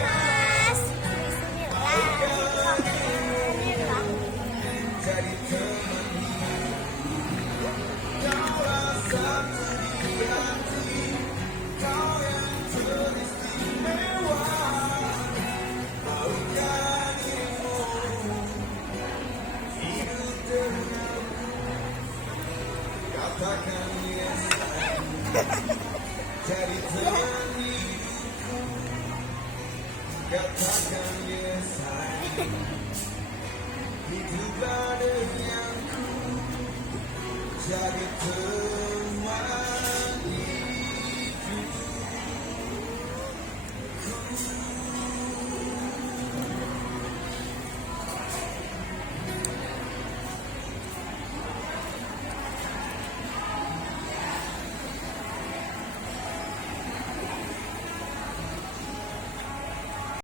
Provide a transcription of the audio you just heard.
Mas. Bismillahirrahmanirrahim. Katakan yes, jadi teman hidupku. Katakan yes, hiduplah denganku. Jadi teman